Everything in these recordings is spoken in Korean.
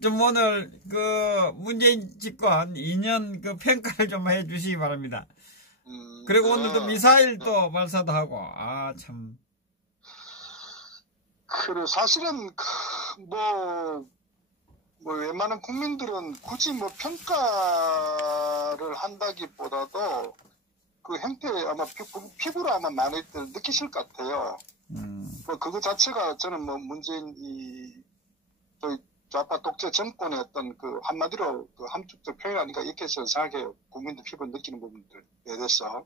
좀 오늘 그 문재인 집권 2년 그 평가를 좀 해주시기 바랍니다. 그리고 네. 오늘도 미사일 또 발사도 하고, 아, 참. 그래, 사실은, 웬만한 국민들은 굳이 뭐 평가를 한다기보다도 그 행태에 아마 피부로 아마 많이들 느끼실 것 같아요. 그거 자체가 저는 뭐 문재인 저희 좌파 독재 정권의 어떤 그 한마디로 그 함축적 표현 아닌가 이렇게 생각해요. 국민들 피부를 느끼는 부분들에 대해서.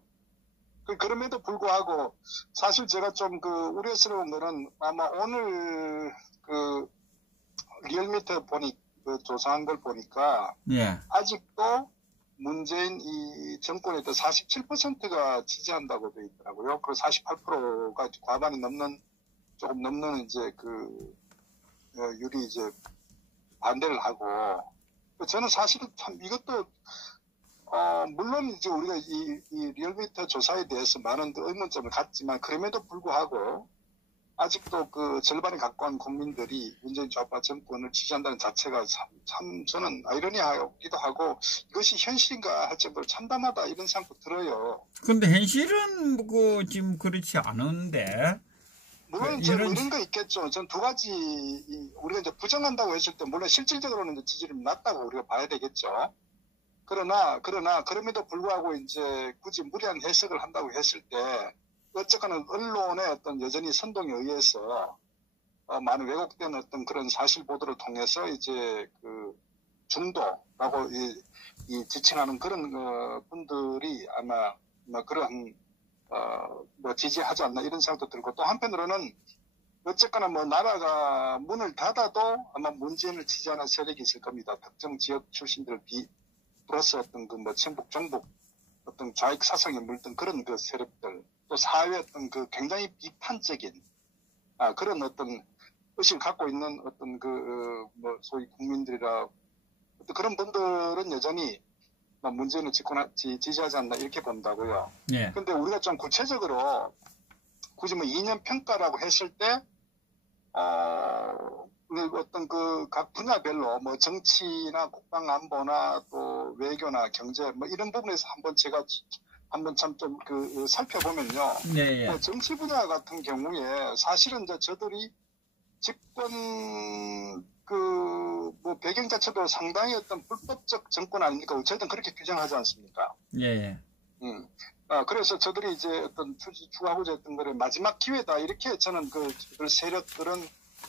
그럼에도 불구하고 사실 제가 좀 그 우려스러운 거는 아마 오늘 그 리얼미터 그 조사한 걸 보니까 예. 아직도 문재인 이 정권에 대해 47%가 지지한다고 되어 있더라고요. 그 48%가 과반이 조금 넘는 이제 율이 이제 반대를 하고, 저는 사실은 참 이것도 물론 이제 우리가 이 리얼미터 조사에 대해서 많은 의문점을 갖지만 그럼에도 불구하고 아직도 그 절반이 가까운 국민들이 문재인 좌파 정권을 지지한다는 자체가 참 저는 아이러니하기도 하고 이것이 현실인가 할 정도로 참담하다 이런 생각도 들어요. 근데 현실은 지금 그렇지 않은데. 물론 이제 이런 거 있겠죠. 전 두 가지 우리가 이제 부정한다고 했을 때 물론 실질적으로는 이제 지지율이 낮다고 우리가 봐야 되겠죠. 그러나 그럼에도 불구하고 이제 굳이 무리한 해석을 한다고 했을 때 어쨌거나 언론의 어떤 여전히 선동에 의해서 많은 왜곡된 어떤 그런 사실 보도를 통해서 이제 그 중도라고 이 지칭하는 그런 분들이 아마 그런 지지하지 않나 이런 생각도 들고 또 한편으로는 어쨌거나 뭐 나라가 문을 닫아도 아마 문재인을 지지하는 세력이 있을 겁니다. 특정 지역 출신들 플러스 어떤 그 뭐 친북 정북 어떤 좌익 사상에 물든 그런 그 세력들 또 사회 어떤 그 굉장히 비판적인 그런 어떤 의식을 갖고 있는 어떤 뭐 소위 국민들이라 어떤 그런 분들은 여전히 문재인을 지지하지 않나 이렇게 본다고요. 예. 근데 우리가 좀 구체적으로 굳이 뭐 2년 평가라고 했을 때 어떤 그 각 분야별로 뭐 정치나 국방 안보나 또 외교나 경제 뭐 이런 부분에서 제가 한번 참 좀 살펴보면요. 네, 예. 정치 분야 같은 경우에 사실은 이제 저들이 집권 뭐 배경 자체도 상당히 어떤 불법적 정권 아닙니까? 어쨌든 그렇게 규정하지 않습니까? 예. 그래서 저들이 이제 어떤 추구하고자 했던 거를 마지막 기회다 이렇게 저는 그 세력들은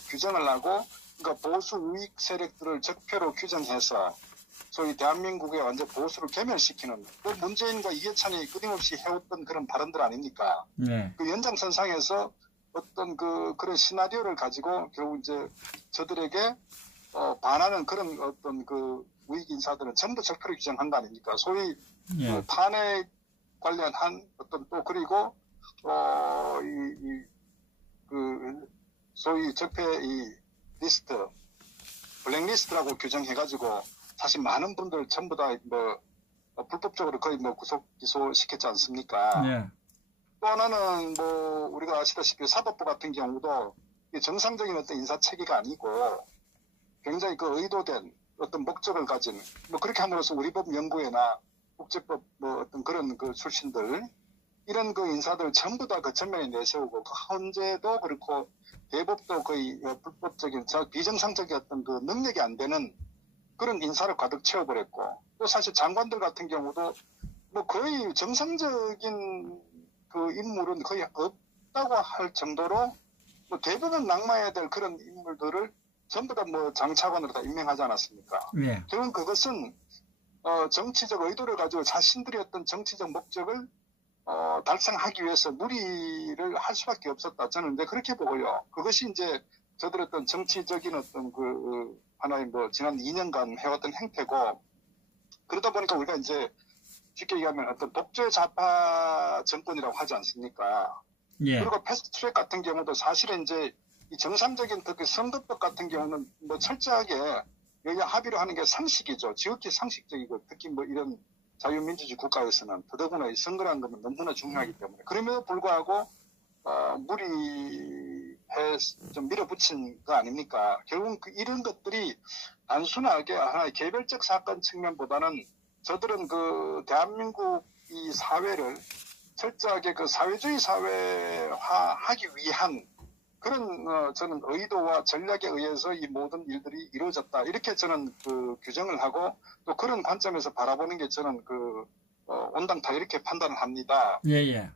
규정을 하고 그러니까 보수 우익 세력들을 적폐로 규정해서 소위 대한민국의 완전 보수를 괴멸시키는 문재인과 이해찬이 끊임없이 해왔던 그런 발언들 아닙니까? 네. 그 연장선상에서 어떤 그런 시나리오를 가지고 결국 이제 저들에게 반하는 그런 어떤 그 우익 인사들은 전부 적폐로 규정한 거 아닙니까? 소위 예. 탄핵 관련한 어떤 또 그리고 소위 적폐 리스트 블랙리스트라고 규정해가지고 사실 많은 분들 전부 다 불법적으로 거의 구속 기소시켰지 않습니까? 네. 또 하나는 우리가 아시다시피 사법부 같은 경우도 정상적인 어떤 인사 체계가 아니고 굉장히 의도된 어떤 목적을 가진 그렇게 함으로써 우리 법 연구회나 국제법 어떤 그런 출신들 이런 인사들 전부 다 전면에 내세우고 헌재도 그렇고 대법도 거의 불법적인 비정상적인 어떤 능력이 안 되는 그런 인사를 가득 채워버렸고 또 사실 장관들 같은 경우도 거의 정상적인 인물은 거의 없다고 할 정도로 대부분 낙마해야 될 그런 인물들을 전부 다 장차관으로 다 임명하지 않았습니까? 네. 결국 그것은 정치적 의도를 가지고 자신들의 어떤 정치적 목적을 달성하기 위해서 무리를 할 수밖에 없었다. 저는 이제 그렇게 보고요. 그것이 이제 저들의 어떤 정치적인 어떤 하나의 지난 2년간 해왔던 행태고 그러다 보니까 우리가 이제 쉽게 얘기하면 어떤 독재 좌파 정권이라고 하지 않습니까? 예. 그리고 패스트트랙 같은 경우도 사실은 이제 이 정상적인 특히 선거법 같은 경우는 철저하게 여야 합의로 하는 게 상식이죠. 지극히 상식적이고 특히 이런 자유민주주의 국가에서는 더더구나 이 선거라는 것은 너무나 중요하기 때문에 그럼에도 불구하고 무리해서 좀 밀어붙인 거 아닙니까? 결국은 이런 것들이 단순하게 하나의 개별적 사건 측면보다는 저들은 그 대한민국 이 사회를 철저하게 그 사회주의 사회화하기 위한 그런 저는 의도와 전략에 의해서 이 모든 일들이 이루어졌다. 이렇게 저는 그 규정을 하고 또 그런 관점에서 바라보는 게 저는 그 온당다 이렇게 판단을 합니다. 예.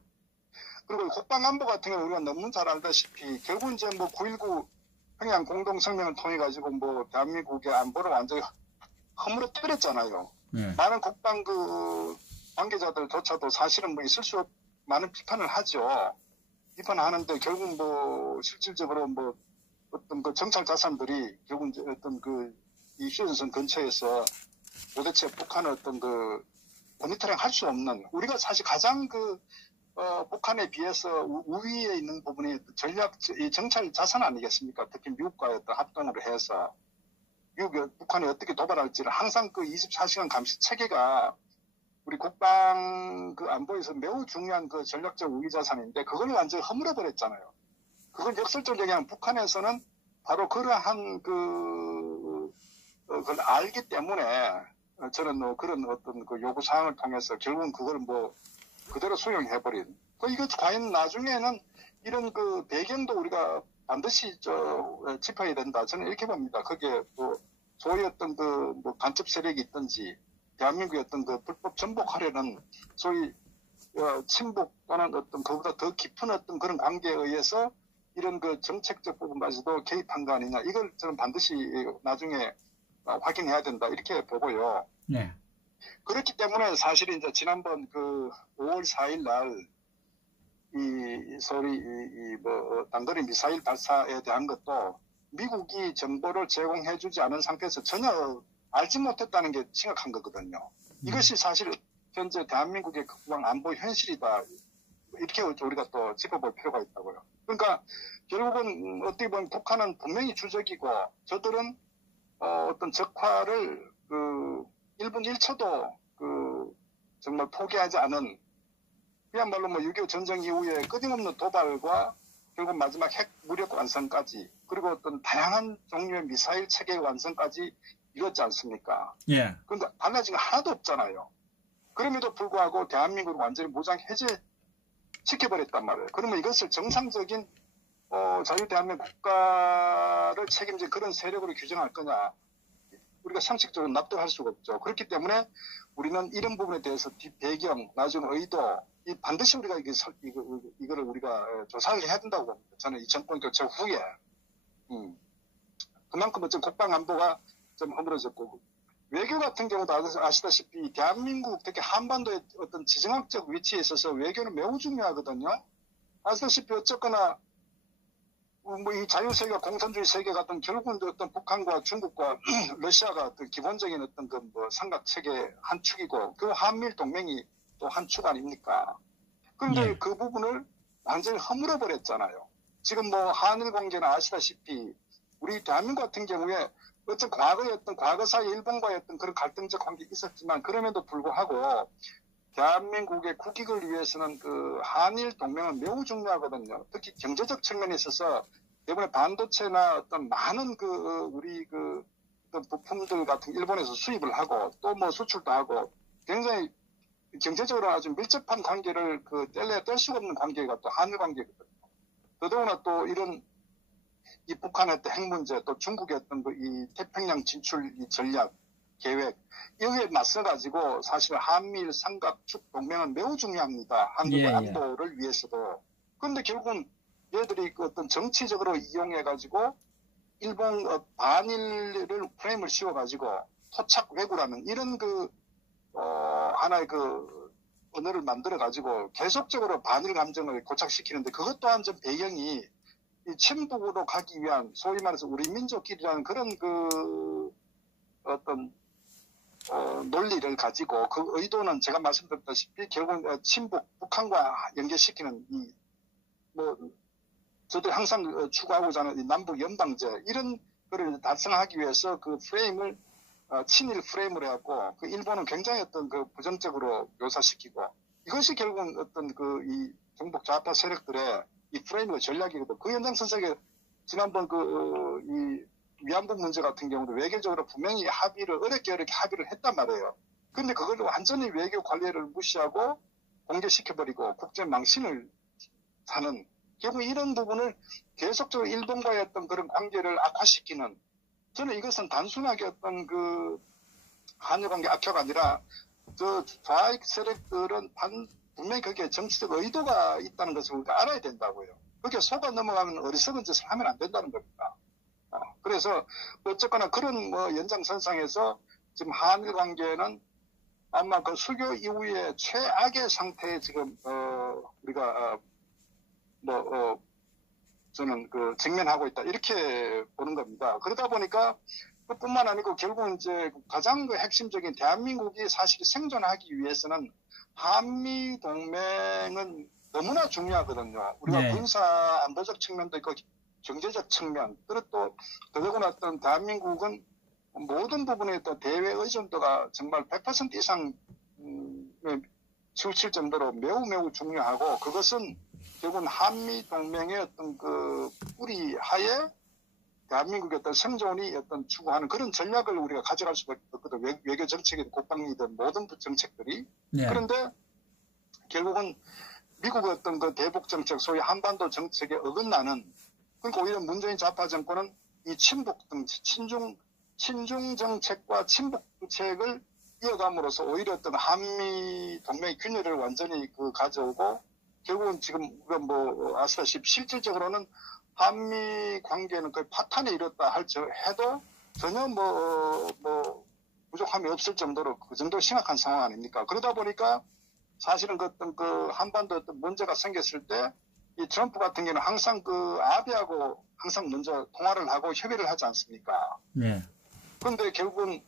그리고 국방안보 같은 경우 우리가 너무 잘 알다시피 결국 이제 뭐 9.19 평양 공동성명을 통해 가지고 뭐 대한민국의 안보를 완전히 허물어뜨렸잖아요. 많은 국방 그 관계자들조차도 사실은 뭐 있을 수 많은 비판을 하죠. 비판하는데 결국 뭐 실질적으로 뭐 어떤 그 정찰 자산들이 결국 이제 어떤 그 이 휴전선 근처에서 도대체 북한의 어떤 그 모니터링 할 수 없는 우리가 사실 가장 그 북한에 비해서 우위에 있는 부분이 전략 이 정찰 자산 아니겠습니까? 특히 미국과의 어떤 합동으로 해서 북한이 어떻게 도발할지를 항상 그 24시간 감시 체계가 우리 국방 그 안보에서 매우 중요한 그 전략적 우위 자산인데 그걸 완전히 허물어 버렸잖아요. 그걸 역설적으로 얘기하면 북한에서는 바로 그러한 그걸 알기 때문에 저는 뭐 그런 어떤 그 요구 사항을 통해서 결국은 그걸 뭐 그대로 수용해 버린. 이거 과연 나중에는 이런 그 배경도 우리가 반드시 짚어야 된다. 저는 이렇게 봅니다. 거기에 뭐 소위 어떤 그 뭐 간첩 세력이 있든지 대한민국의 어떤 그 불법 전복하려는 소위 친북 또는 어떤 그보다 더 깊은 어떤 그런 관계에 의해서 이런 그 정책적 부분까지도 개입한 거 아니냐. 이걸 저는 반드시 나중에 확인해야 된다. 이렇게 보고요. 네. 그렇기 때문에 사실 이제 지난번 그 5월 4일 날 이 소리 뭐 단거리 미사일 발사에 대한 것도 미국이 정보를 제공해주지 않은 상태에서 전혀 알지 못했다는 게 심각한 거거든요. 이것이 사실 현재 대한민국의 국방 안보 현실이다. 이렇게 우리가 또 짚어볼 필요가 있다고요. 그러니까 결국은 어떻게 보면 북한은 분명히 주적이고 저들은 어떤 적화를 그 1분 1초도 그 정말 포기하지 않은 그야말로 뭐 6.25 전쟁 이후에 끊임없는 도발과 결국 마지막 핵 무력 완성까지 그리고 어떤 다양한 종류의 미사일 체계 완성까지 이뤘지 않습니까? 예. 그런데 달라진 거 하나도 없잖아요. 그럼에도 불구하고 대한민국을 완전히 무장 해제시켜버렸단 말이에요. 그러면 이것을 정상적인 자유대한민국 국가를 책임진 그런 세력으로 규정할 거냐? 우리가 상식적으로 납득할 수가 없죠. 그렇기 때문에 우리는 이런 부분에 대해서 배경, 나중 의도, 반드시 우리가 이거를 우리가 조사를 해야 된다고 봅니다. 저는 이 정권 교체 후에. 그만큼 어떤 국방 안보가 좀 허물어졌고, 외교 같은 경우도 아시다시피 대한민국, 특히 한반도의 어떤 지정학적 위치에 있어서 외교는 매우 중요하거든요. 아시다시피 어쨌거나 뭐 이 자유세계와 공산주의 세계 같은 결국은 어떤 북한과 중국과 러시아가 어떤 기본적인 어떤 그 뭐 삼각체계 한 축이고 그 한미일 동맹이 또 한 축 아닙니까? 그런데 그 부분을 완전히 허물어 버렸잖아요. 지금 뭐 한일 관계는 아시다시피 우리 대한민국 같은 경우에 어떤 과거의 어떤 과거사의 일본과의 어떤 그런 갈등적 관계가 있었지만 그럼에도 불구하고 대한민국의 국익을 위해서는 그 한일 동맹은 매우 중요하거든요. 특히 경제적 측면에 있어서 이번에 반도체나 어떤 많은 그 우리 그 어떤 부품들 같은 일본에서 수입을 하고 또 뭐 수출도 하고 굉장히 경제적으로 아주 밀접한 관계를 그 뗄 수가 없는 관계가 또 한일 관계거든요. 더더구나 또 이런 이 북한의 어떤 핵 문제 또 중국의 어떤 그 이 태평양 진출 이 전략 계획 여기에 맞서가지고 사실 한미일 삼각축 동맹은 매우 중요합니다. 한국의 안보를 위해서도. 그런데 결국은 얘들이 그 어떤 정치적으로 이용해가지고 일본 반일을 프레임을 씌워가지고 토착 왜구라는 이런 그 하나의 그 언어를 만들어가지고 계속적으로 반일 감정을 고착시키는데 그것 또한 좀 배경이 이 친북으로 가기 위한 소위 말해서 우리 민족끼리라는 그런 그 어떤 논리를 가지고 그 의도는 제가 말씀드렸다시피 결국 친북 북한과 연계시키는 이 뭐 저도 항상 추구하고자 하는 이 남북 연방제 이런 거를 달성하기 위해서 그 프레임을 친일 프레임을 해갖고 그 일본은 굉장히 어떤 그 부정적으로 묘사시키고 이것이 결국은 어떤 그 이 정복 좌파 세력들의 이 프레임과 전략이거든. 그 연장선상에 지난번 이 위안부 문제 같은 경우도 외교적으로 분명히 어렵게 합의를 했단 말이에요. 근데 그걸 완전히 외교 관례를 무시하고 공개시켜버리고 국제 망신을 사는, 결국 이런 부분을 계속적으로 일본과의 어떤 그런 관계를 악화시키는, 저는 이것은 단순하게 어떤 한일 관계 악화가 아니라 좌익 세력들은 분명히 거기에 정치적 의도가 있다는 것을 우리가 알아야 된다고요. 그렇게 속아 넘어가면 어리석은 짓을 하면 안 된다는 겁니다. 그래서 어쨌거나 그런 연장선상에서 지금 한일 관계는 아마 그 수교 이후에 최악의 상태에 지금 우리가 저는 직면하고 있다, 이렇게 보는 겁니다. 그러다 보니까 그뿐만 아니고 결국은 이제 가장 핵심적인 대한민국이 사실 생존하기 위해서는 한미 동맹은 너무나 중요하거든요. 우리가 네. 군사 안보적 측면도 있고 경제적 측면, 그리고 또 더더구나 어떤 대한민국은 모든 부분에 또 대외 의존도가 정말 100% 이상 치우칠 정도로 매우 매우 중요하고, 그것은 결국은 한미 동맹의 어떤 뿌리 하에 대한민국의 어떤 생존이 추구하는 그런 전략을 우리가 가져갈 수밖에 없거든. 외교 정책이든 국방이든 모든 정책들이. 네. 그런데 결국은 미국의 어떤 대북 정책, 소위 한반도 정책에 어긋나는, 그러니까 오히려 문재인 좌파 정권은 이 친중 정책과 친북 정책을 이어감으로써 오히려 어떤 한미 동맹의 균열을 완전히 가져오고, 결국은 지금 우리가 아시다시피 실질적으로는 한미 관계는 거의 파탄에 이르렀다 해도 전혀 부족함이 없을 정도로 그 정도 심각한 상황 아닙니까? 그러다 보니까 사실은 한반도 어떤 문제가 생겼을 때 이 트럼프 같은 경우는 항상 아베하고 항상 먼저 통화를 하고 협의를 하지 않습니까? 네. 그런데 결국은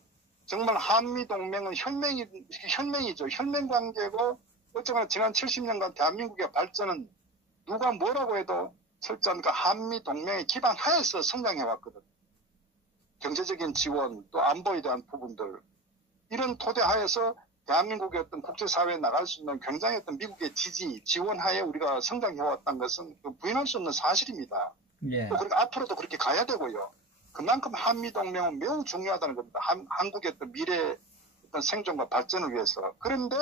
정말 한미 동맹은 혈맹이죠. 혈맹 관계고, 어쨌거나 지난 70년간 대한민국의 발전은 누가 뭐라고 해도 철저한 한미 동맹의 기반 하에서 성장해 왔거든. 경제적인 지원, 또 안보에 대한 부분들, 이런 토대 하에서 대한민국의 어떤 국제사회에 나갈 수 있는 굉장히 어떤 미국의 지원 하에 우리가 성장해 왔다는 것은 부인할 수 없는 사실입니다. 예. 또 그리고 앞으로도 그렇게 가야 되고요. 그만큼 한미 동맹은 매우 중요하다는 겁니다. 한국의 어떤 미래 어떤 생존과 발전을 위해서. 그런데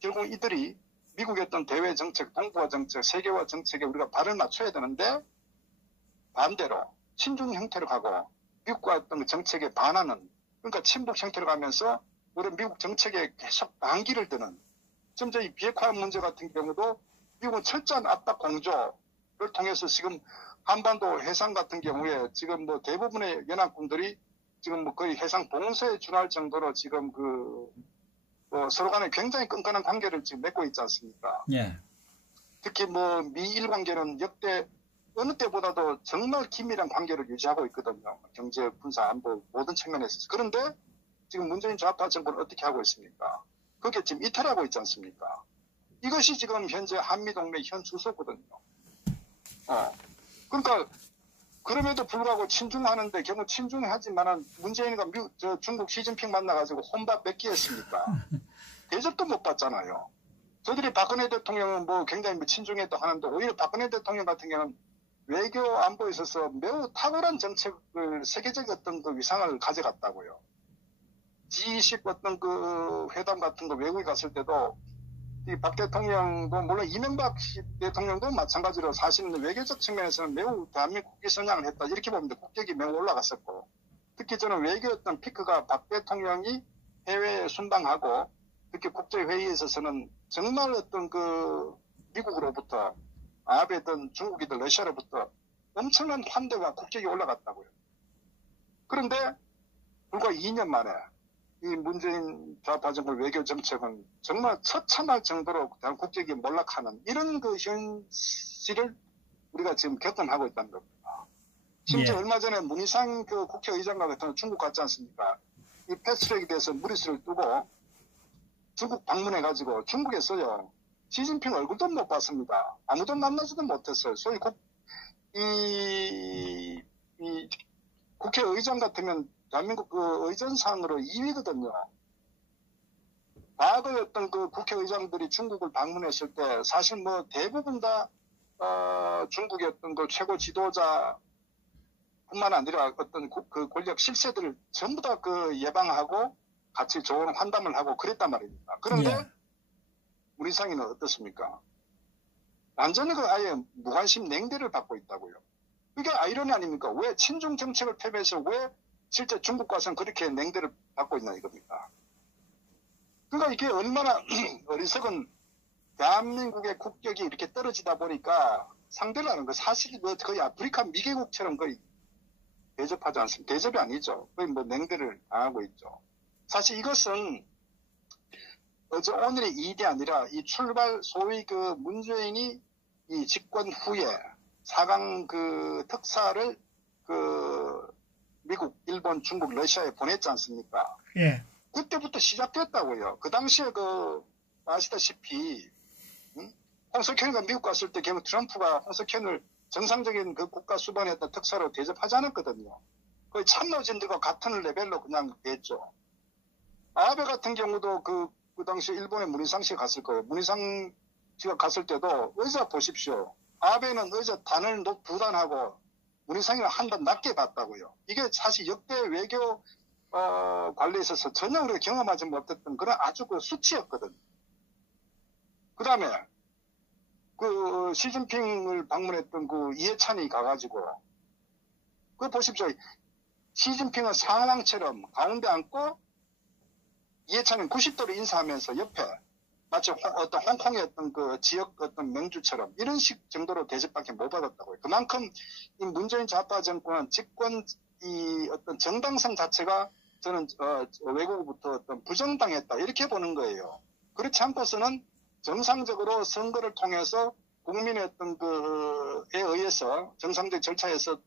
결국 이들이 미국의 어떤 대외 정책, 동북아 정책, 세계화 정책에 우리가 발을 맞춰야 되는데 반대로 친중 형태로 가고 미국과 어떤 정책에 반하는, 그러니까 친북 형태로 가면서 우리 미국 정책에 계속 반기를 드는, 점점 이 비핵화 문제 같은 경우도 미국은 철저한 압박 공조를 통해서 지금 한반도 해상 같은 경우에 지금 대부분의 연합군들이 지금 거의 해상 봉쇄에 준할 정도로 지금 서로 간에 굉장히 끈끈한 관계를 지금 맺고 있지 않습니까? 예. 특히 미일 관계는 역대 어느 때보다도 정말 긴밀한 관계를 유지하고 있거든요. 경제, 군사, 안보 모든 측면에서. 그런데 지금 문재인 좌파 정권은 어떻게 하고 있습니까? 그게 지금 이탈하고 있지 않습니까? 이것이 지금 현재 한미동맹의 현 주소거든요. 그러니까 그럼에도 불구하고 친중하는데 결국 친중하지만은 문재인과 중국 시진핑 만나가지고 혼밥 몇 끼 했습니까? 대접도 못 받잖아요. 저들이 박근혜 대통령은 굉장히 친중했다고 하는데 오히려 박근혜 대통령 같은 경우는 외교 안보에 있어서 매우 탁월한 정책을, 세계적 어떤 위상을 가져갔다고요. G20 어떤 회담 같은 거 외국에 갔을 때도 이 박 대통령도 물론 이명박 대통령도 마찬가지로 사실은 외교적 측면에서는 매우 대한민국 국기 선양을 했다, 이렇게 보면 국격이 매우 올라갔었고, 특히 저는 외교 어떤 피크가 박 대통령이 해외에 순방하고 특히 국제회의에 있어서는 정말 어떤 미국으로부터 아베든 중국이든 러시아로부터 엄청난 환대와 국격이 올라갔다고요. 그런데 불과 2년 만에 이 문재인 좌파 정권 외교 정책은 정말 처참할 정도로 대한 국격이 몰락하는 이런 현실을 우리가 지금 경험하고 있다는 겁니다. 심지어 얼마 전에 문희상 국회의장과 같은 중국 갔지 않습니까? 이 패스트트랙에 대해서 무리수를 두고 중국 방문해가지고 중국에서요, 시진핑 얼굴도 못 봤습니다. 아무도 만나지도 못했어요. 소위 이 국회의장 같으면 대한민국 의전상으로 2위거든요. 과거에 어떤 국회의장들이 중국을 방문했을 때 사실 대부분 다 중국의 어떤 최고 지도자 뿐만 아니라 어떤 그 권력 실세들을 전부 다 그 예방하고 같이 좋은 환담을 하고 그랬단 말입니다. 그런데 예. 문희상이는 어떻습니까? 완전히 그 아예 무관심 냉대를 받고 있다고요. 이게 아이러니 아닙니까? 왜 친중 정책을 펴면서 왜 실제 중국과는 그렇게 냉대를 받고 있나 이겁니다. 그러니까 이게 얼마나 어리석은 대한민국의 국격이 이렇게 떨어지다 보니까 상대를 하는 거 사실 뭐 거의 아프리카 미개국처럼 거의 대접하지 않습니다. 대접이 아니죠. 거의 뭐 냉대를 당하고 있죠. 사실 이것은 어제 오늘의 일이 아니라 이 출발 소위 그 문재인이 이 집권 후에 4강 그 특사를 그 미국, 일본, 중국, 러시아에 보냈지 않습니까? 예. 그때부터 시작됐다고요. 그 당시에 그 아시다시피 홍석현이가 미국 갔을 때 결국 트럼프가 홍석현을 정상적인 그 국가 수반했던 특사로 대접하지 않았거든요. 거의 참모진들과 같은 레벨로 그냥 됐죠. 아베 같은 경우도 그 당시 일본에 문희상 씨가 갔을 거예요. 문희상 씨가 갔을 때도 의자 보십시오. 아베는 의자 단을 두 단하고 문희상이는 한 단 낮게 봤다고요. 이게 사실 역대 외교 관리에 있어서 전혀 우리가 경험하지 못했던 그런 아주 그 수치였거든. 그 다음에 그 시진핑을 방문했던 그 이해찬이 가가지고 그거 보십시오. 시진핑은 상왕처럼 가운데 앉고 이해찬은 90도로 인사하면서 옆에 마치 어떤 홍콩의 어떤 그 지역 어떤 명주처럼 이런 식 정도로 대접밖에 못 받았다고요. 그만큼 이 문재인 좌파 정권은 집권 이 어떤 정당성 자체가 저는 외국으로부터 어떤 부정당했다 이렇게 보는 거예요. 그렇지 않고서는 정상적으로 선거를 통해서 국민의 어떤 그에 의해서 정상적 절차에서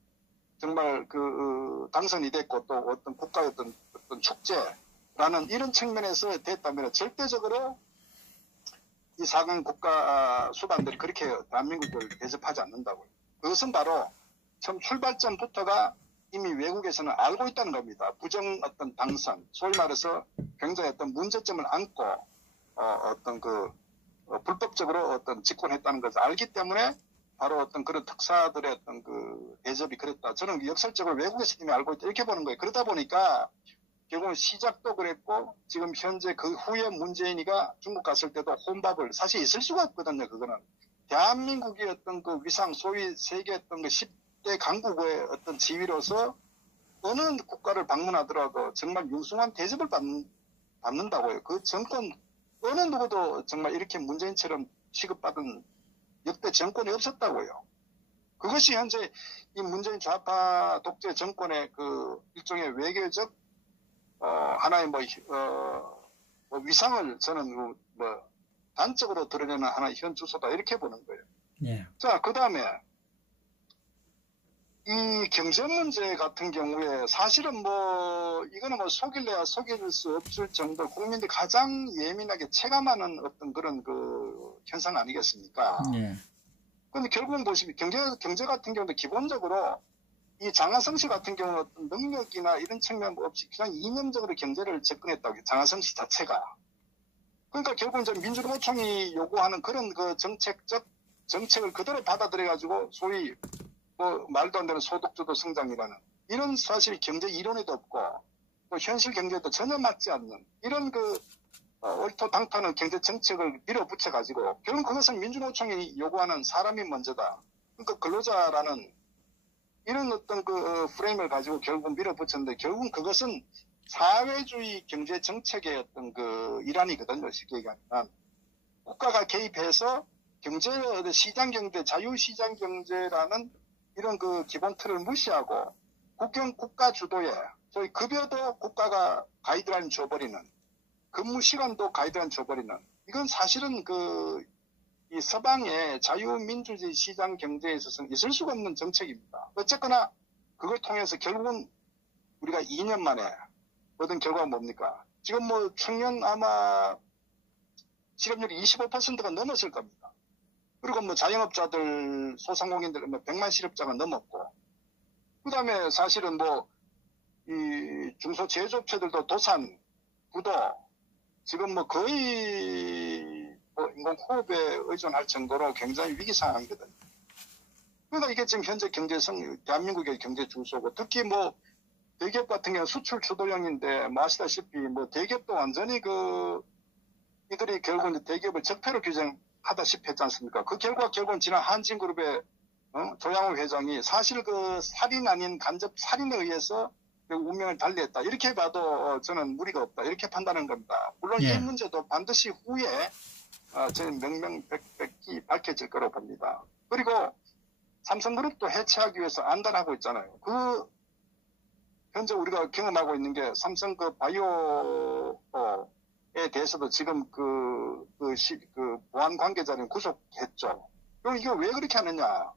정말 그 당선이 됐고 또 어떤 국가의 어떤 축제라는 이런 측면에서 됐다면 절대적으로 이 4강 국가 수반들이 그렇게 대한민국을 대접하지 않는다고요. 그것은 바로 처음 출발점부터가 이미 외국에서는 알고 있다는 겁니다. 부정 어떤 당선, 소위 말해서 굉장히 어떤 문제점을 안고 어떤 그 불법적으로 어떤 집권했다는 것을 알기 때문에 바로 어떤 그런 특사들의 어떤 그 대접이 그랬다. 저는 역설적으로 외국에서 이미 알고 있다 이렇게 보는 거예요. 그러다 보니까 결국은 시작도 그랬고 지금 현재 그 후에 문재인이가 중국 갔을 때도 혼밥을 사실 있을 수가 없거든요. 그거는 대한민국의 어떤 그 위상 소위 세계 어떤 그 10대 강국의 어떤 지위로서 어느 국가를 방문하더라도 정말 융숭한 대접을 받는다고요. 그 정권 어느 누구도 정말 이렇게 문재인처럼 취급받은 역대 정권이 없었다고요. 그것이 현재 이 문재인 좌파 독재 정권의 그 일종의 외교적 하나의 뭐 위상을 저는 뭐 단적으로 드러내는 하나의 현 주소다 이렇게 보는 거예요. 예. 자, 그 다음에 이 경제 문제 같은 경우에 사실은 뭐 이거는 뭐 속일래야 속일 수 없을 정도 국민들이 가장 예민하게 체감하는 어떤 그런 그 현상 아니겠습니까? 예. 근데 결국은 보시면 경제 같은 경우도 기본적으로 이 장하성 씨 같은 경우는 어떤 능력이나 이런 측면 없이 그냥 이념적으로 경제를 접근했다고 장하성 씨 자체가. 그러니까 결국은 이제 민주노총이 요구하는 그런 그 정책을 그대로 받아들여가지고 소위 뭐 말도 안 되는 소득주도 성장이라는 이런 사실 경제 이론에도 없고 또 현실 경제도 전혀 맞지 않는 이런 그 얼토당토하는 경제 정책을 밀어붙여가지고 결국 그것은 민주노총이 요구하는 사람이 먼저다. 그러니까 근로자라는 이런 어떤 그 프레임을 가지고 결국 밀어붙였는데 결국은 그것은 사회주의 경제 정책의 어떤 그 일환이거든요. 쉽게 얘기하면 국가가 개입해서 경제 시장 경제 자유시장 경제라는 이런 그 기본 틀을 무시하고 국가 주도에 소위 급여도 국가가 가이드라인 줘버리는 근무 시간도 가이드라인 줘버리는 이건 사실은 이 서방의 자유민주주의 시장 경제에 있어서는 있을 수가 없는 정책입니다. 어쨌거나 그걸 통해서 결국은 우리가 2년 만에 얻은 결과가 뭡니까? 지금 뭐 청년 아마 실업률이 25%가 넘었을 겁니다. 그리고 뭐 자영업자들, 소상공인들 뭐 100만 실업자가 넘었고, 그 다음에 사실은 뭐 이 중소제조업체들도 도산, 부도 지금 뭐 거의 뭐 인공호흡에 의존할 정도로 굉장히 위기 상황이거든요. 그러니까 이게 지금 현재 경제성, 대한민국의 경제 중소고, 특히 뭐, 대기업 같은 경우는 수출 주도형인데, 뭐 아시다시피, 뭐, 대기업도 완전히 이들이 결국은 대기업을 적폐로 규정하다시피 했지 않습니까? 그 결과 결국은 지난 한진그룹의 조양호 회장이 사실 그 살인 아닌 간접 살인에 의해서 운명을 달리했다. 이렇게 봐도 저는 무리가 없다. 이렇게 판단하는 겁니다. 물론 이 문제도 반드시 후에 저는 명명백백히 밝혀질 거라고 봅니다. 그리고 삼성그룹도 해체하기 위해서 안달하고 있잖아요. 현재 우리가 경험하고 있는 게 삼성 바이오에 대해서도 지금 보안 관계자는 구속했죠. 그럼 이게 왜 그렇게 하느냐?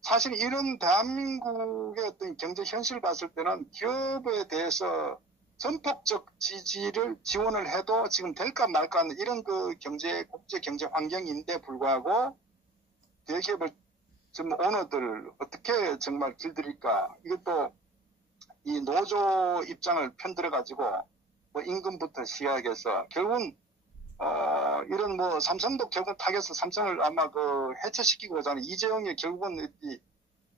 사실 이런 대한민국의 어떤 경제 현실을 봤을 때는 기업에 대해서 전폭적 지원을 해도 지금 될까 말까 하는 이런 국제 경제 환경인데 불구하고 대기업을 지금 오너들 어떻게 정말 길들일까? 이것도 이 노조 입장을 편들어 가지고 뭐 임금부터 시작해서 결국은 이런 뭐 삼성도 결국 타겟에서 삼성을 아마 해체시키고자 하는 이재용이 결국은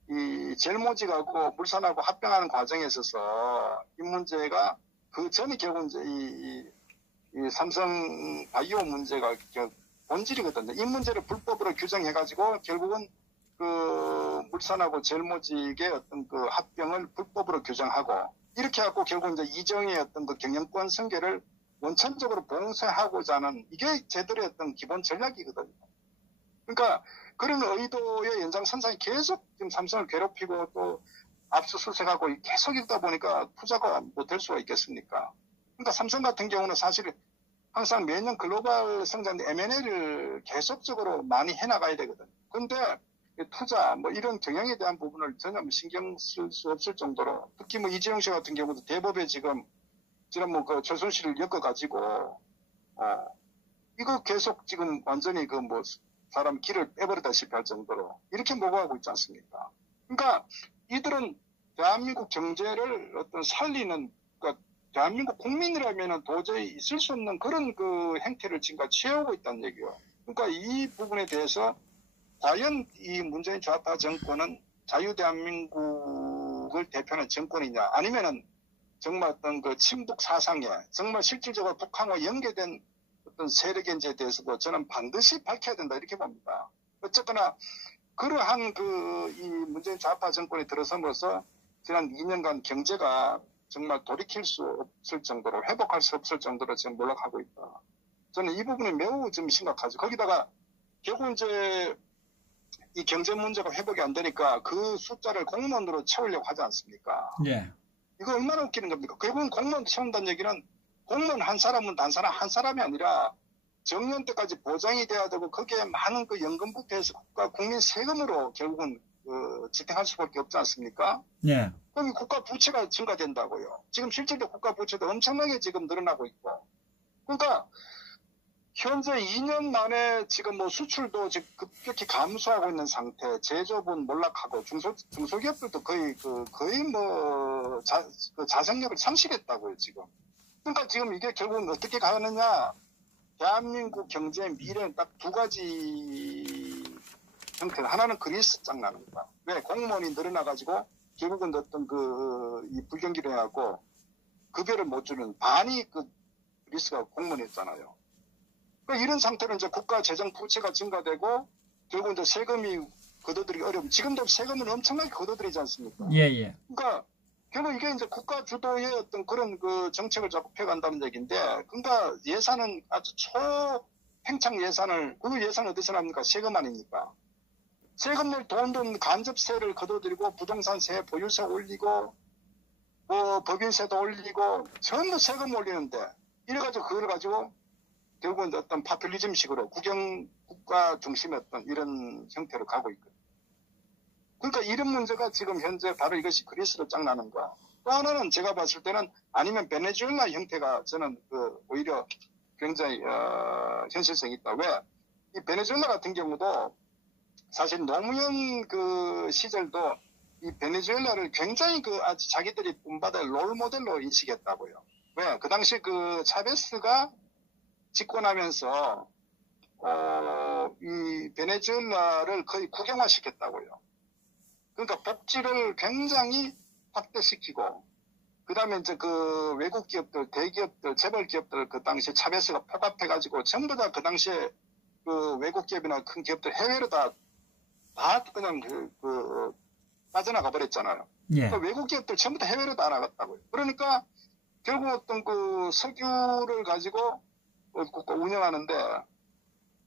이 젤모직하고 물산하고 합병하는 과정에 있어서 이 문제가 그 전에 결국은 이제 이 삼성 바이오 문제가 본질이거든요. 이 문제를 불법으로 규정해가지고 결국은 물산하고 젤모직의 어떤 합병을 불법으로 규정하고 이렇게 하고 결국 이제 이정의 어떤 경영권 승계를 원천적으로 봉쇄하고자 하는 이게 제들의 어떤 기본 전략이거든요. 그러니까 그런 의도의 연장선상에 계속 지금 삼성을 괴롭히고 또 압수수색하고 계속 있다 보니까 투자가 못 될 수가 있겠습니까? 그러니까 삼성 같은 경우는 사실 항상 매년 글로벌 성장 M&A를 계속적으로 많이 해나가야 되거든요. 그런데 투자 뭐 이런 경영에 대한 부분을 전혀 신경 쓸 수 없을 정도로 특히 뭐 이재용 씨 같은 경우도 대법에 지금 뭐 최순실을 엮어가지고 이거 계속 지금 완전히 사람 길을 빼버리다시피 할 정도로 이렇게 모고하고 있지 않습니까? 그러니까 이들은 대한민국 경제를 어떤 살리는 그러니까 대한민국 국민이라면 도저히 있을 수 없는 그런 행태를 지금 취해오고 있다는 얘기예요. 그러니까 이 부분에 대해서 과연 이 문재인 좌파 정권은 자유대한민국을 대표하는 정권이냐 아니면은 정말 어떤 친북 사상에 정말 실질적으로 북한과 연계된 어떤 세력인지에 대해서도 저는 반드시 밝혀야 된다 이렇게 봅니다. 어쨌거나 그러한 이 문재인 좌파 정권이 들어섬으로써 지난 2년간 경제가 정말 돌이킬 수 없을 정도로 회복할 수 없을 정도로 지금 몰락하고 있다. 저는 이 부분이 매우 좀 심각하죠. 거기다가 결국 이제 이 경제 문제가 회복이 안 되니까 그 숫자를 공무원으로 채우려고 하지 않습니까? 예. 이거 얼마나 웃기는 겁니까? 결국은 공무원 채운다는 얘기는 공무원 한 사람은 단순한 한 사람이 아니라 정년 때까지 보장이 돼야 되고 거기에 많은 연금부터 해서 국가 국민 세금으로 결국은 지탱할 수밖에 없지 않습니까? 예. 그럼 국가 부채가 증가된다고요. 지금 실질적 국가 부채도 엄청나게 지금 늘어나고 있고. 그러니까 현재 2년 만에 지금 뭐 수출도 지금 급격히 감소하고 있는 상태, 제조업은 몰락하고 중소기업들도 거의 자생력을 상실했다고요, 지금. 그러니까 지금 이게 결국은 어떻게 가느냐, 대한민국 경제의 미래는 딱 두 가지 형태로 하나는 그리스 짱나는거다. 왜? 공무원이 늘어나가지고 결국은 어떤 이 불경기를 해갖고 급여를 못 주는 반이 그리스가 공무원이었잖아요. 그러니까 이런 상태로 이제 국가 재정 부채가 증가되고 결국 이제 세금이 걷어들이기 어려움. 지금도 세금을 엄청나게 걷어들이지 않습니까? 예, 예. 그러니까 결국 이게 이제 국가 주도의 어떤 그런 정책을 자꾸 펴간다는 얘기인데, 그러니까 예산은 아주 초팽창 예산을, 그 예산은 어디서 납니까? 세금 아닙니까? 세금을 돈 간접세를 걷어들이고 부동산세, 보유세 올리고, 뭐 법인세도 올리고, 전부 세금 올리는데, 이래가지고 그걸 가지고 결국은 어떤 파퓰리즘식으로 국가 중심의 어떤 이런 형태로 가고 있거든요. 그러니까 이런 문제가 지금 현재 바로 이것이 그리스로 짱나는 거야. 또 하나는 제가 봤을 때는 아니면 베네수엘라 형태가 저는 오히려 굉장히 현실성이 있다. 왜? 이 베네수엘라 같은 경우도 사실 노무현 시절도 이 베네수엘라를 굉장히 아주 자기들이 본받을 롤 모델로 인식했다고요. 왜? 그 당시 차베스가 집권하면서 이 베네수엘라를 거의 국영화시켰다고요. 그러니까 복지를 굉장히 확대시키고, 그 다음에 이제 그 외국 기업들, 대기업들, 재벌 기업들 그 당시에 차베스가 폭압해가지고 전부 다 그 당시에 그 외국 기업이나 큰 기업들 해외로 다 그냥 빠져나가 버렸잖아요. 예. 그 외국 기업들 전부 다 해외로 다 나갔다고요. 그러니까 결국 어떤 그 석유를 가지고 운영하는데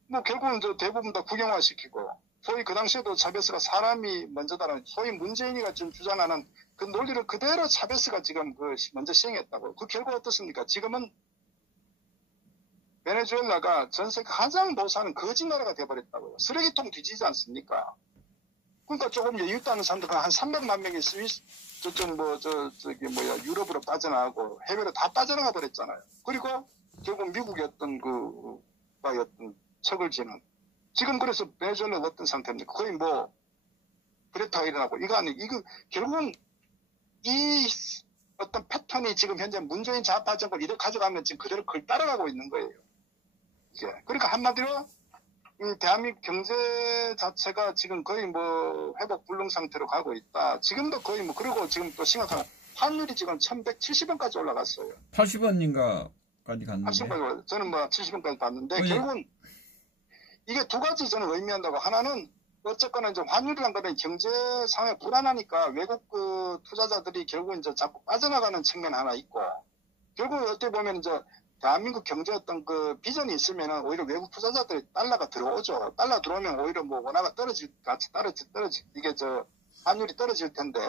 뭐 결국은 이제 대부분 다 국영화시키고 소위 그 당시에도 차베스가 사람이 먼저다라는 소위 문재인이가 지금 주장하는 그 논리를 그대로 차베스가 지금 먼저 시행했다고. 그 결과 어떻습니까? 지금은 베네수엘라가 전 세계 가장 못사는 거지 나라가 돼버렸다고요. 쓰레기통 뒤지지 않습니까? 그러니까 조금 여유 있다는 사람들 한 300만 명이 스위스 유럽으로 빠져나가고 해외로 다 빠져나가 버렸잖아요. 그리고 결국 미국의 어떤 척을 지는 지금 그래서 베네수엘라가 어떤 상태입니까? 거의 뭐 그레타가 일어나고 이거 결국은 이 어떤 패턴이 지금 현재 문재인 좌파 정권 이렇게 가져가면 지금 그대로 그걸 따라가고 있는 거예요. 이게. 그러니까 한마디로 이 대한민국 경제 자체가 지금 거의 뭐 회복 불능 상태로 가고 있다. 지금도 거의 뭐 그리고 지금 또 심각한 환율이 지금 1170원까지 올라갔어요. 80원인가까지 갔는데. 80원까지 저는 뭐 70원까지 봤는데 결국은 이게 두 가지 저는 의미한다고. 하나는 어쨌거나 이제 환율이란 거는 경제 상황이 불안하니까 외국 그 투자자들이 결국 이제 자꾸 빠져나가는 측면 하나 있고 결국 어떻게 보면 이제 대한민국 경제 어떤 그 비전이 있으면은 오히려 외국 투자자들이 달러가 들어오죠. 달러 들어오면 오히려 뭐 원화가 같이 떨어질 이게 환율이 떨어질 텐데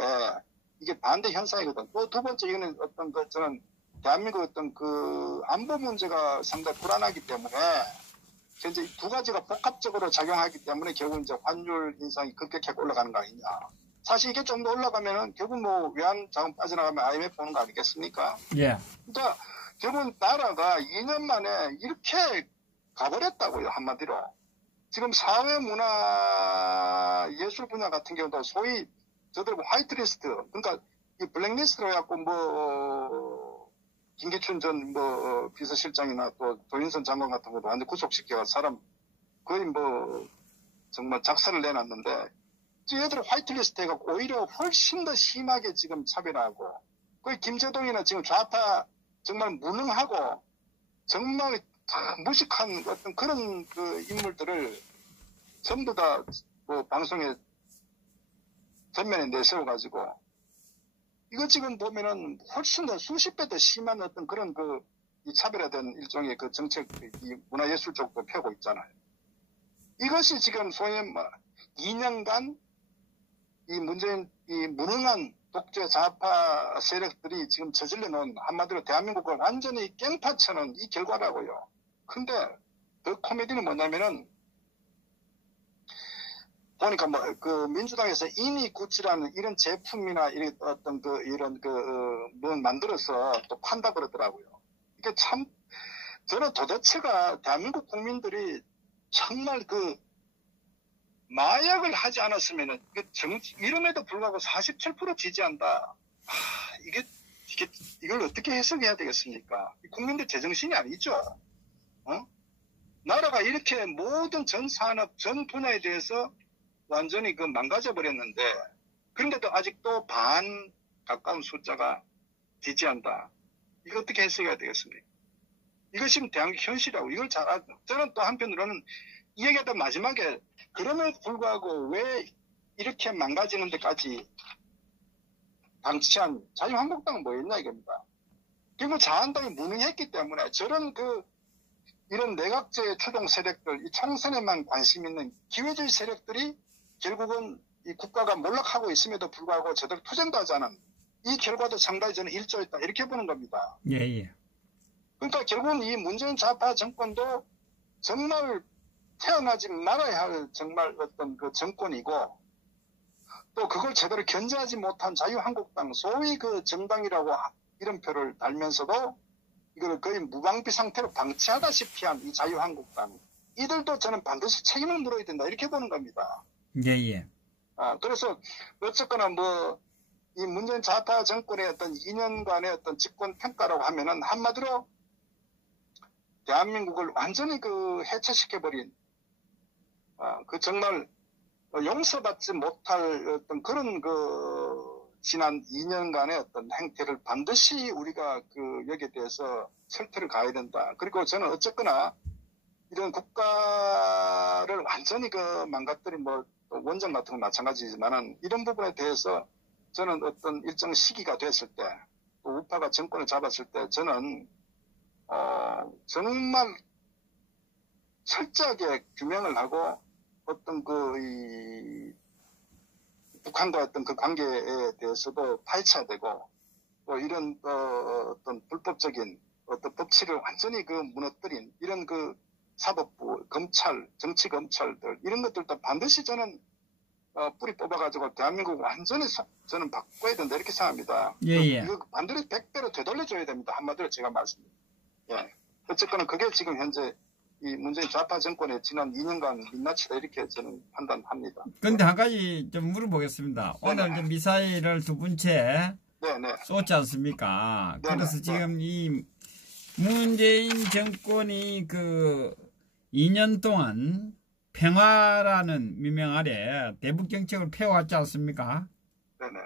이게 반대 현상이거든. 또 두 번째 이거는 어떤 저는 대한민국 어떤 그 안보 문제가 상당히 불안하기 때문에 현재 두 가지가 복합적으로 작용하기 때문에 결국 이제 환율 인상이 급격하게 올라가는 거 아니냐. 사실 이게 좀 더 올라가면은 결국 뭐 외환 자금 빠져나가면 IMF 보는 거 아니겠습니까? 예. 그러니까 결국 나라가 2년 만에 이렇게 가버렸다고요, 한마디로. 지금 사회 문화 예술 분야 같은 경우도 소위 저들 화이트리스트, 그러니까 이 블랙리스트로 해갖고 김기춘 전 비서실장이나 또 조인선 장관 같은 것도 완전 구속시켜가 사람 거의 정말 작사를 내놨는데 얘들 화이트리스트 해갖고 오히려 훨씬 더 심하게 지금 차별하고 거의 김재동이나 지금 좌파 정말 무능하고 정말 무식한 어떤 그런 그 인물들을 전부 다 방송에 전면에 내세워가지고 이거 지금 보면은 훨씬 더 수십 배 더 심한 어떤 그런 이 차별화된 일종의 그 정책, 이 문화예술 쪽도 펴고 있잖아요. 이것이 지금 소위 2년간 이 문재인, 이 무능한 독재 좌파 세력들이 지금 저질러 놓은 한마디로 대한민국을 완전히 깽판 쳐놓은 이 결과라고요. 근데 더 코미디는 뭐냐면은 보니까 민주당에서 이니 굿즈라는 이런 제품이나 이런 어떤 뭐 만들어서 또 판다 그러더라고요. 이게 참, 저는 도대체가 대한민국 국민들이 정말 마약을 하지 않았으면은, 이름에도 불구하고 47% 지지한다. 이걸 어떻게 해석해야 되겠습니까? 국민들 제정신이 아니죠. 나라가 이렇게 모든 전 산업, 전 분야에 대해서 완전히 망가져 버렸는데, 그런데도 아직도 반 가까운 숫자가 지지한다. 이거 어떻게 해석해야 되겠습니까? 이것이 대한민국 현실이라고. 이걸 저는 또 한편으로는 이 얘기하다 마지막에 그럼에도 불구하고 왜 이렇게 망가지는 데까지 방치한 자유한국당은 뭐였냐 이겁니다. 결국 자한당이 무능했기 때문에 저런 이런 내각제 추동 세력들, 이 총선에만 관심 있는 기회주의 세력들이 결국은 이 국가가 몰락하고 있음에도 불구하고 제대로 투쟁도 하지 않은 이 결과도 상당히 저는 일조했다. 이렇게 보는 겁니다. 예, 예. 그러니까 결국은 이 문재인 좌파 정권도 정말 태어나지 말아야 할 정말 어떤 정권이고 또 그걸 제대로 견제하지 못한 자유한국당, 소위 정당이라고 이름표를 달면서도 이걸 거의 무방비 상태로 방치하다시피 한 이 자유한국당. 이들도 저는 반드시 책임을 물어야 된다. 이렇게 보는 겁니다. 예, 예. 그래서 어쨌거나 이 문재인 좌파 정권의 어떤 2년간의 어떤 집권 평가라고 하면은 한마디로 대한민국을 완전히 해체시켜버린, 정말 용서받지 못할 어떤 그런 지난 2년간의 어떤 행태를 반드시 우리가 여기에 대해서 철퇴를 가해야 된다. 그리고 저는 어쨌거나 이런 국가를 완전히 망가뜨린 원전 같은 건 마찬가지지만은 이런 부분에 대해서 저는 어떤 일정 시기가 됐을 때, 또 우파가 정권을 잡았을 때 저는 정말 철저하게 규명을 하고 어떤 북한과 어떤 그 관계에 대해서도 파헤쳐되고 또 이런 어떤 불법적인 어떤 법치를 완전히 무너뜨린 이런 사법부, 검찰, 정치검찰들 이런 것들도 반드시 저는 뿌리 뽑아가지고 대한민국 완전히 저는 바꿔야 된다 이렇게 생각합니다. 예. 이거 반드시 100배로 되돌려줘야 됩니다. 한마디로 제가 말씀드립니다. 예. 어쨌거나 그게 지금 현재 이 문재인 좌파 정권의 지난 2년간 민낯이다 이렇게 저는 판단합니다. 그런데 한 가지 좀 물어보겠습니다. 네네. 오늘 이제 미사일을 두 번째 네네. 쏘지 않습니까? 네네. 그래서 지금 이 문재인 정권이 2년 동안 평화라는 미명 아래 대북 정책을 펴왔지 않습니까? 네네.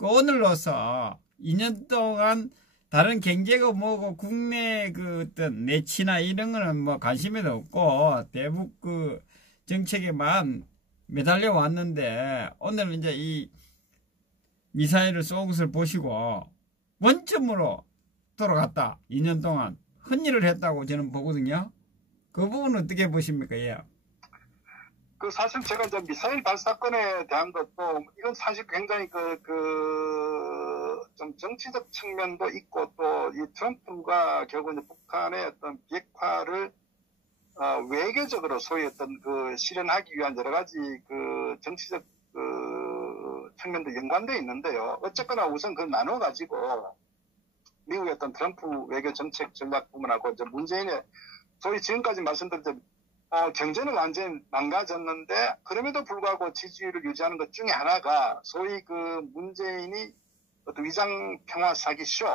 오늘로서 2년 동안 다른 경제가 뭐고 국내 어떤 내치나 이런 거는 관심에도 없고 대북 정책에만 매달려 왔는데 오늘은 이제 이 미사일을 쏜 것을 보시고 원점으로 돌아갔다. 2년 동안 헛일을 했다고 저는 보거든요. 그 부분은 어떻게 보십니까? 예. 사실 제가 이제 미사일 발사건에 대한 것도 이건 사실 굉장히 좀 정치적 측면도 있고 또 이 트럼프가 결국 이제 북한의 어떤 비핵화를 외교적으로 소위 어떤 실현하기 위한 여러 가지 정치적 측면도 연관되어 있는데요. 어쨌거나 우선 나눠 가지고 미국의 어떤 트럼프 외교 정책 전략 부분하고 이제 문재인의 소위 지금까지 말씀드렸던 경제는 완전히 망가졌는데 그럼에도 불구하고 지지율을 유지하는 것 중에 하나가 소위 문재인이 어떤 위장 평화 사기 쇼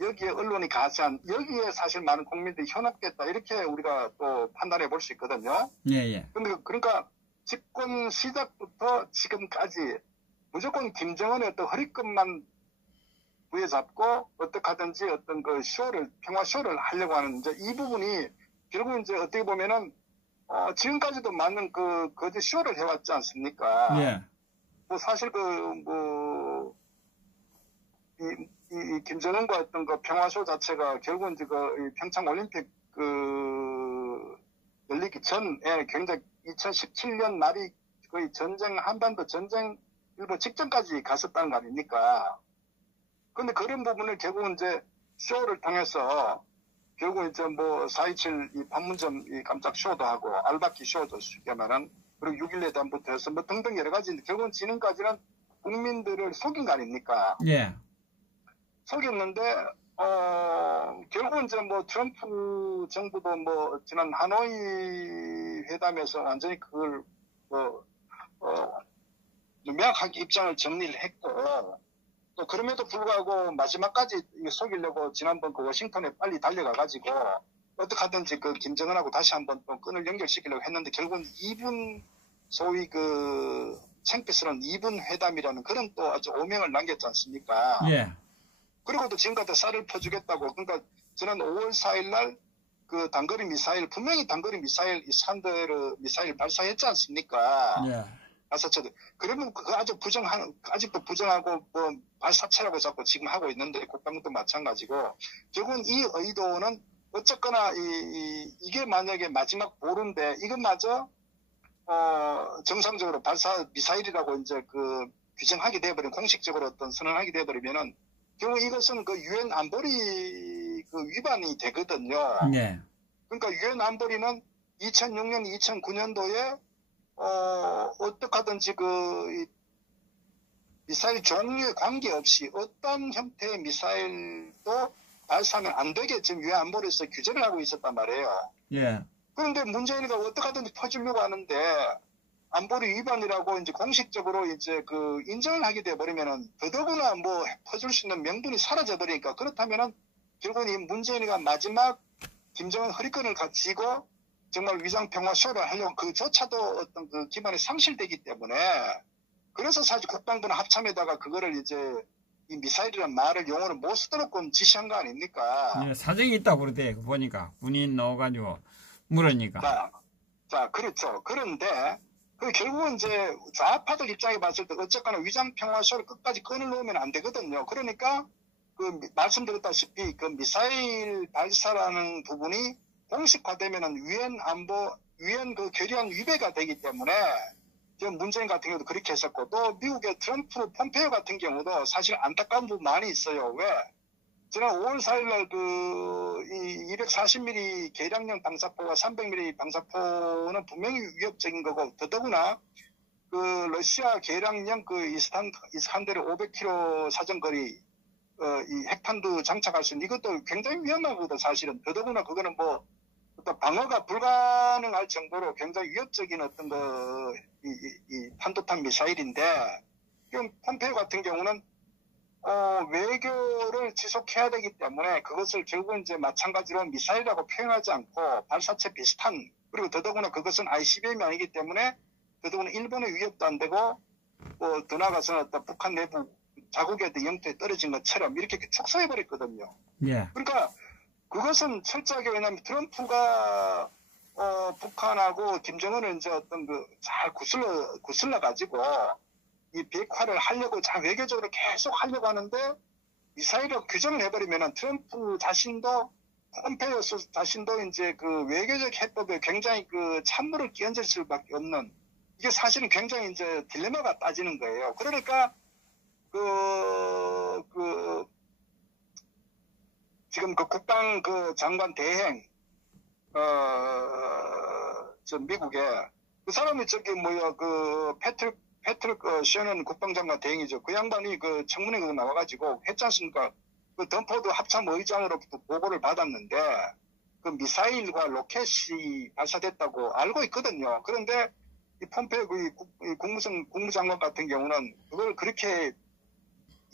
여기에 언론이 가세한 여기에 사실 많은 국민들이 현혹됐다 이렇게 우리가 또 판단해 볼 수 있거든요. 예. 그러니까 집권 시작부터 지금까지 무조건 김정은의 어떤 허리끈만 부여잡고 어떻게 하든지 어떤 평화 쇼를 하려고 하는 이제 이 부분이 결국 이제 어떻게 보면은 지금까지도 많은 거짓 쇼를 해왔지 않습니까? 예. 사실 이 김정은과 어떤 평화쇼 자체가 결국은 이제 평창 올림픽 열리기 전에 굉장히 2017년 말이 거의 한반도 전쟁 일부 직전까지 갔었다는 거 아닙니까? 근데 그런 부분을 결국은 이제 쇼를 통해서 결국 이제 4.27 이 판문점 이 깜짝 쇼도 하고 알바키 쇼도 쉽게 말하는 그리고 6.11에 대한부터 해서 등등 여러 가지 결국은 지금까지는 국민들을 속인 거 아닙니까? 예. 속였는데 결국은 이제 트럼프 정부도 지난 하노이 회담에서 완전히 그걸 명확하게 입장을 정리를 했고 또 그럼에도 불구하고 마지막까지 속이려고 지난번 워싱턴에 빨리 달려가가지고 어떻게 하든지 김정은하고 다시 한번 또 끈을 연결시키려고 했는데 결국은 2분 소위 창피스러운 2분 회담이라는 그런 또 아주 오명을 남겼지 않습니까? 예. 그리고 또 지금까지 쌀을 퍼주겠다고 그러니까 지난 5월 4일 날 단거리 미사일 분명히 단거리 미사일 이산데르 미사일 발사했지 않습니까? 예. 그러면 아주 아직도 부정하고 발사체라고 자꾸 지금 하고 있는데 국방도 마찬가지고 결국은 이 의도는 어쨌거나 이게 만약에 마지막 보루인데 이것마저 정상적으로 발사 미사일이라고 이제 규정하게 돼버린 공식적으로 어떤 선언하게 돼버리면은 결국 이것은 유엔 안보리 위반이 되거든요. 네. 그러니까 유엔 안보리는 2006년, 2009년도에 어떻게 하든지 미사일 종류에 관계없이 어떤 형태의 미사일도 발사하면 안 되게 지금 유엔 안보리에서 규제를 하고 있었단 말이에요. 예. 그런데 문재인이가 어떻게 하든지 퍼주려고 하는데 안보리 위반이라고 이제 공식적으로 이제 인정을 하게 돼 버리면은 더더구나 퍼줄 수 있는 명분이 사라져 버리니까 그렇다면은 결국은 이 문재인이가 마지막 김정은 허리끈을 쥐고 정말 위장평화 쇼를 하려고 그조차도 어떤 그 기반이 상실되기 때문에 그래서 사실 국방부는 합참에다가 그거를 이제 이 미사일이라는 말을 용어를 못 쓰도록 지시한 거 아닙니까? 예, 사정이 있다고 그러대. 보니까 군인 넣어가지고 물으니까. 자, 그렇죠. 그런데 결국은 이제 좌파들 입장에 봤을 때 어쨌거나 위장평화쇼를 끝까지 끈을 놓으면 안 되거든요. 그러니까 말씀드렸다시피 그 미사일 발사라는 부분이 공식화되면은 유엔 그 결의안 위배가 되기 때문에 지금 문재인 같은 경우도 그렇게 했었고 또 미국의 트럼프 폼페이오 같은 경우도 사실 안타까운 부분 많이 있어요. 왜? 지난 5월 4일날 이 240mm 계량형 방사포와 300mm 방사포는 분명히 위협적인 거고 더더구나 그 러시아 계량형 그 이스칸데르 500km 사정거리 이 핵탄두 장착할 수 있는 이것도 굉장히 위험하거든 사실은. 더더구나 그거는 뭐 어떤 방어가 불가능할 정도로 굉장히 위협적인 어떤 이 탄도탄 미사일인데 지금 폼페이오 같은 경우는 외교를 지속해야 되기 때문에 그것을 결국 이제 마찬가지로 미사일이라고 표현하지 않고 발사체 비슷한 그리고 더더구나 그것은 ICBM이 아니기 때문에 더더구나 일본의 위협도 안 되고 더 나아가서는 어떤 북한 내부 자국의 영토에 떨어진 것처럼 이렇게 축소해버렸거든요. 예. 그러니까 그것은 철저하게 왜냐하면 트럼프가 북한하고 김정은을 이제 어떤 잘 구슬러 가지고 이 비핵화를 하려고 잘 외교적으로 계속 하려고 하는데 미사일로 규정을 해버리면은 트럼프 자신도 폼페이오 자신도 이제 그 외교적 해법에 굉장히 그 찬물을 끼얹을 수밖에 없는 이게 사실은 굉장히 이제 딜레마가 따지는 거예요. 그러니까 지금 그 국방 그 장관 대행 저 미국에 그 사람이 저기 패트릭 셔넌 국방장관 대행이죠. 그 양반이 그 청문회 나와가지고 했지 않습니까? 그 던포드 합참 의장으로부터 보고를 받았는데 그 미사일과 로켓이 발사됐다고 알고 있거든요. 그런데 이 폼페이오 국무장관 같은 경우는 그걸 그렇게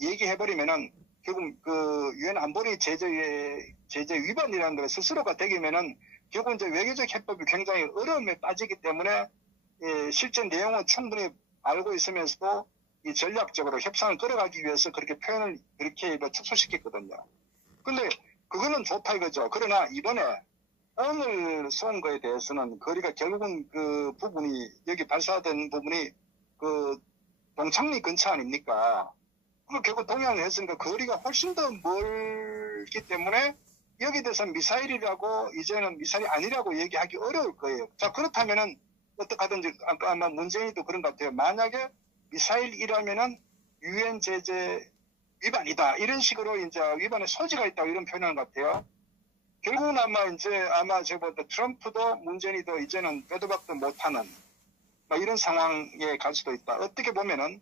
얘기해버리면은 결국 그 유엔 안보리 제재 위반이라는 걸 스스로가 되기면은 결국 이제 외교적 해법이 굉장히 어려움에 빠지기 때문에 실제 내용은 충분히 알고 있으면서도 이 전략적으로 협상을 끌어가기 위해서 그렇게 표현을 그렇게 축소시켰거든요. 근데 그거는 좋다 이거죠. 그러나 이번에 오늘 쏜 거에 대해서는 거리가 결국은 그 부분이 여기 발사된 부분이 그 동창리 근처 아닙니까? 그 결국 동양을 했으니까 거리가 훨씬 더 멀기 때문에 여기 대해서 미사일이라고 이제는 미사일이 아니라고 얘기하기 어려울 거예요. 자 그렇다면은 어떡하든지 아마 문재인도 그런 것 같아요. 만약에 미사일이라면은 유엔 제재 위반이다 이런 식으로 이제 위반의 소지가 있다고 이런 표현하는 것 같아요. 결국은 아마 저보다 트럼프도 문재인이도 이제는 빼도 박도 못하는 이런 상황에 갈 수도 있다. 어떻게 보면은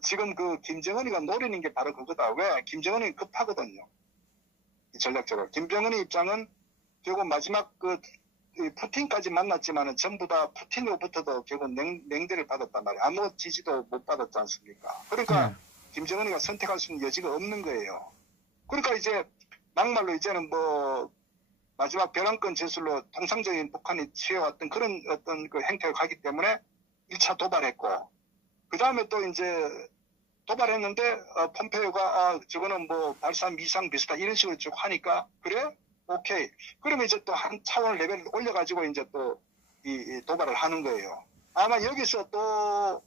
지금 그 김정은이가 노리는 게 바로 그거다. 왜? 김정은이 급하거든요. 전략적으로. 김정은의 입장은 결국 마지막 푸틴까지 만났지만은 전부 다 푸틴으로부터도 결국 냉대를 받았단 말이에요. 아무 지지도 못 받았지 않습니까? 그러니까 김정은이가 선택할 수 있는 여지가 없는 거예요. 그러니까 이제 막말로 이제는 마지막 벼랑권 제술로 통상적인 북한이 취해왔던 그런 어떤 그 행태를 가기 때문에 1차 도발했고 그 다음에 또 이제 도발했는데 폼페이오가 저거는 발사 미상 비슷하다 이런 식으로 쭉 하니까 그래? 오케이. 그러면 이제 또 한 차원 레벨을 올려가지고 이제 또 이 도발을 하는 거예요. 아마 여기서 또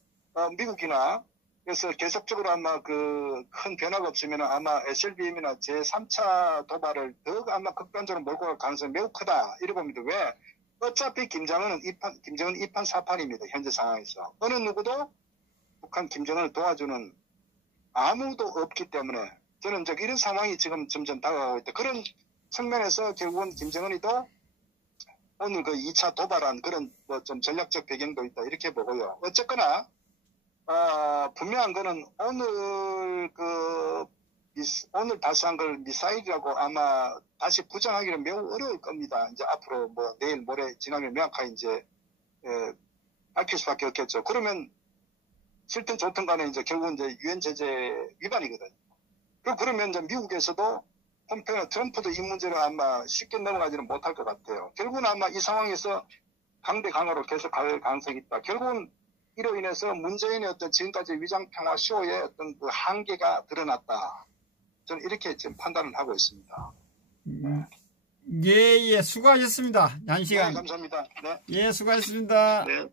미국이나 그래서 계속적으로 아마 큰 변화가 없으면 아마 SLBM이나 제3차 도발을 더 아마 극단적으로 몰고 갈 가능성이 매우 크다. 이래 봅니다. 왜? 어차피 김정은은 2판 4판입니다. 현재 상황에서. 어느 누구도 북한 김정은을 도와주는 아무도 없기 때문에 저는 이제 이런 상황이 지금 점점 다가가고 있다. 그런 측면에서 결국은 김정은이도 오늘 2차 도발한 그런 좀 전략적 배경도 있다. 이렇게 보고요. 어쨌거나 분명한 거는 오늘 발사한 걸 미사일이라고 아마 다시 부정하기는 매우 어려울 겁니다. 이제 앞으로 내일 모레 지나면 명확하게 이제 밝힐 수밖에 없겠죠. 그러면 싫든 좋든 간에 이제 결국은 이제 유엔 제재 위반이거든요. 그러면 이제 미국에서도 폼페오나 트럼프도 이 문제를 아마 쉽게 넘어가지는 못할 것 같아요. 결국은 아마 이 상황에서 강대강으로 계속 갈 가능성이 있다. 결국은 이로 인해서 문재인의 어떤 지금까지 위장평화 쇼의 어떤 그 한계가 드러났다. 저는 이렇게 지금 판단을 하고 있습니다. 예, 예, 수고하셨습니다. 한 네, 시간. 감사합니다. 네. 예, 수고하셨습니다. 네.